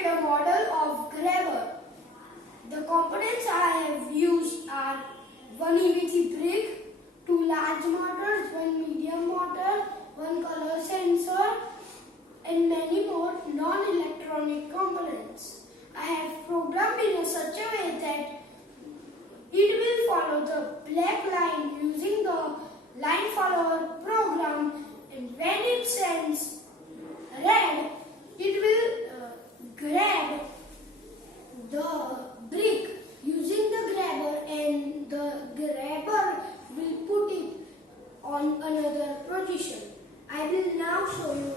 created a model of grabber. The components I have used are one EV3 brick, two large motors, one medium motor, one color sensor, and many more non-electronic components. I have programmed in such a way that it will follow the black line using the line follower program, and when it sends red, it will grab the brick using the grabber, and the grabber will put it on another position. I will now show you